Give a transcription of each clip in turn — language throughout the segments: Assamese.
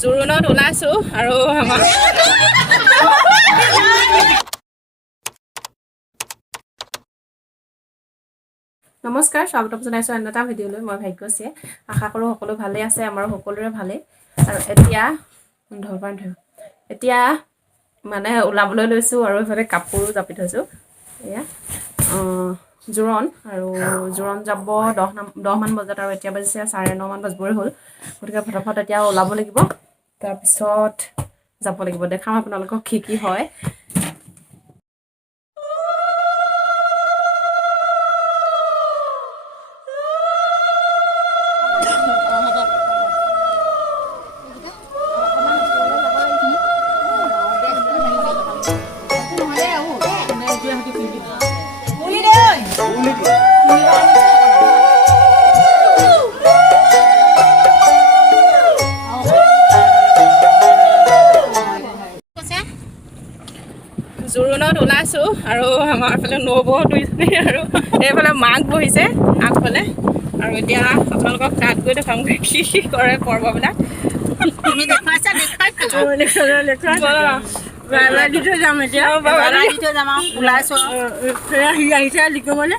জোৰোণত ওলাইছোঁ আৰু আমাৰ নমস্কাৰ, স্বাগতম জনাইছোঁ অন্য এটা ভিডিঅ'লৈ। মই ভাগ্যশ্ৰীয়ে আশা কৰোঁ সকলো ভালেই আছে, আমাৰো সকলোৰে ভালেই। আৰু এতিয়া মানে ওলাবলৈ লৈছোঁ আৰু এইফালে কাপোৰো জাপি থৈছোঁ। এয়া জোৰোণ আৰু জোৰোণ যাব 10মান বজাত আৰু এতিয়া বাজিছে 9:30 বাজিবই হ'ল। গতিকে ফটাফট এতিয়া ওলাব লাগিব, তাৰপিছত যাব লাগিব। দেখাম আপোনালোকক কি হয়। জোৰোণত ওলাইছোঁ আৰু আমাৰ ফালে নবৌ দুইজনী আৰু এইফালে মাক বহিছে আগফালে। আৰু এতিয়া আপোনালোকক তাত গৈ দেখামগৈ কি কৰে পৰ্ববিলাক। দি থৈ যাম এতিয়া, দি থৈ যাম আৰু ওলাইছোঁ সি আহিছে লিখিবলৈ।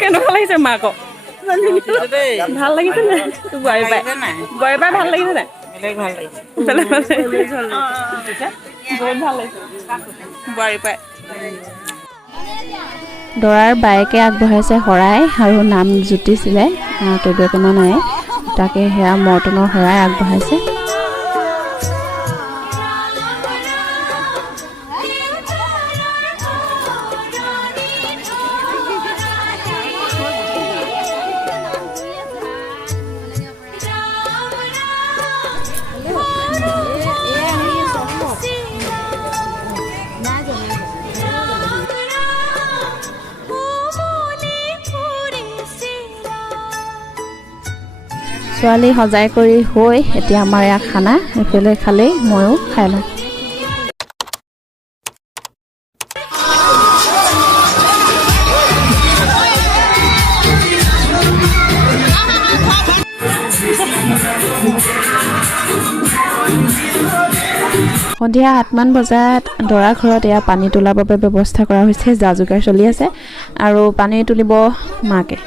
কেনেকুৱা লাগিছে মাক? ভাল লাগিছে নে? বোৱাৰী পাই ভাল লাগিছে নাই? বোৱাৰী পাই দৰাৰ বায়েকে আগবঢ়াইছে শৰাই আৰু নাম জুতিছিলে কেইগৰাকীমান নাই, তাকে সেয়া মৰ্টনৰ শৰাই আগবঢ়াইছে। ছোৱালী সজাই কৰি হৈ এতিয়া আমাৰ ইয়াত খানা এইফালে খালেই ময়ো খাই লওঁ। সন্ধিয়া 7মান বজাত দৰা ঘৰত এয়া পানী তোলাৰ বাবে ব্যৱস্থা কৰা হৈছে। যা যোগাৰ চলি আছে আৰু পানী তুলিব মাকে।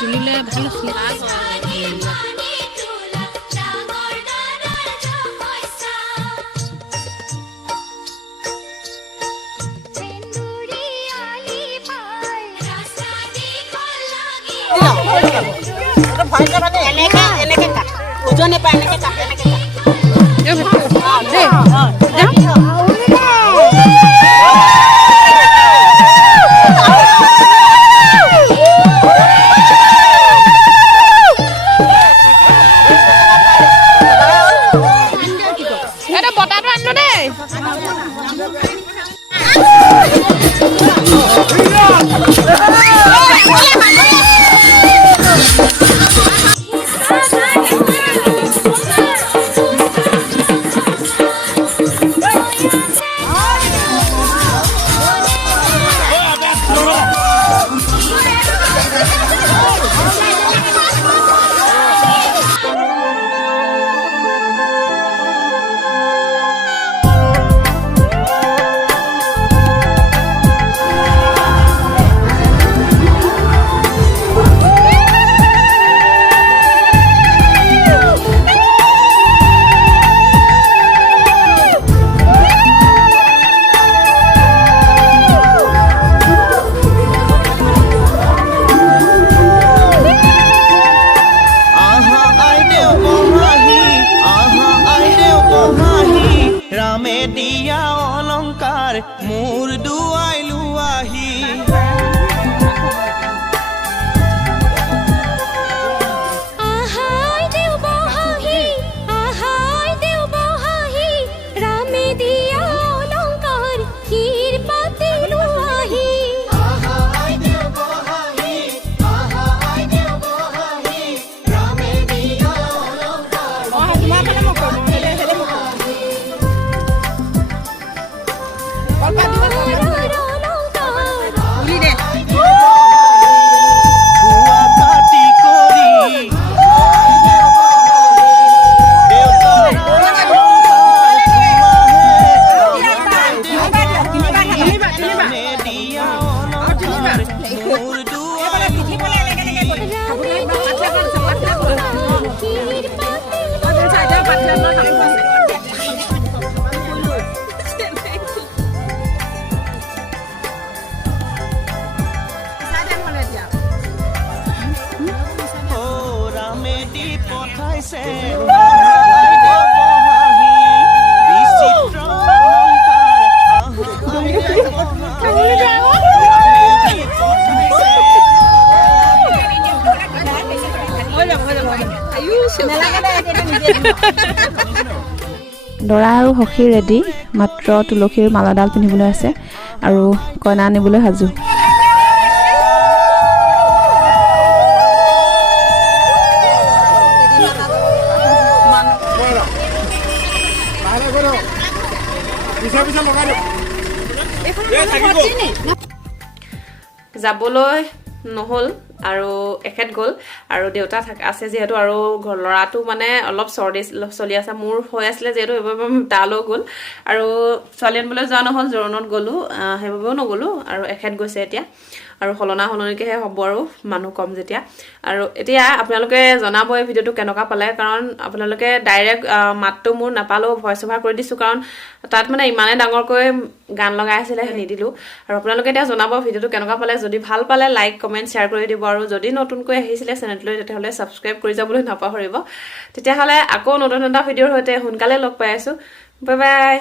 তুলিলে ভাল আছিল ওজনে পায় এনেকে কাট এনেকে বতাহটো আনিলো দেই মোৰ দুৱাইলো আহি দৰা আৰু সখী ৰেডি মাত্ৰ তুলসীৰ মালাডাল পিন্ধিবলৈ আছে আৰু কইনা আনিবলৈ সাজু যাবলৈ নহ'ল আৰু এখেত গ'ল আৰু দেউতা আছে যিহেতু আৰু ল'ৰাটো মানে অলপ চৰ্দি চলি আছে মোৰ হৈ আছিলে যিহেতু সেইবাবে তালৈ গ'ল আৰু ছোৱালী আনিবলৈ যোৱা নহ'ল জোৰণত গ'লোঁ সেইবাবেও নগ'লোঁ আৰু এখেত গৈছে এতিয়া আৰু সলনা সলনিকেহে হ'ব আৰু মানুহ কম যেতিয়া আৰু এতিয়া আপোনালোকে জনাব এই ভিডিঅ'টো কেনেকুৱা পালে কাৰণ আপোনালোকে ডাইৰেক্ট মাতটো মোৰ নাপালেও ভইচ অভাৰ কৰি দিছোঁ কাৰণ তাত মানে ইমানে ডাঙৰকৈ গান লগাই আছিলে নিদিলোঁ আৰু আপোনালোকে এতিয়া জনাব ভিডিঅ'টো কেনেকুৱা পালে যদি ভাল পালে লাইক কমেণ্ট শ্বেয়াৰ কৰি দিব আৰু যদি নতুনকৈ আহিছিলে চেনেলটোলৈ তেতিয়াহ'লে ছাবস্ক্ৰাইব কৰি যাবলৈ নাপাহৰিব তেতিয়াহ'লে আকৌ নতুন এটা ভিডিঅ'ৰ সৈতে সোনকালে লগ পাই আছোঁ বাই বাই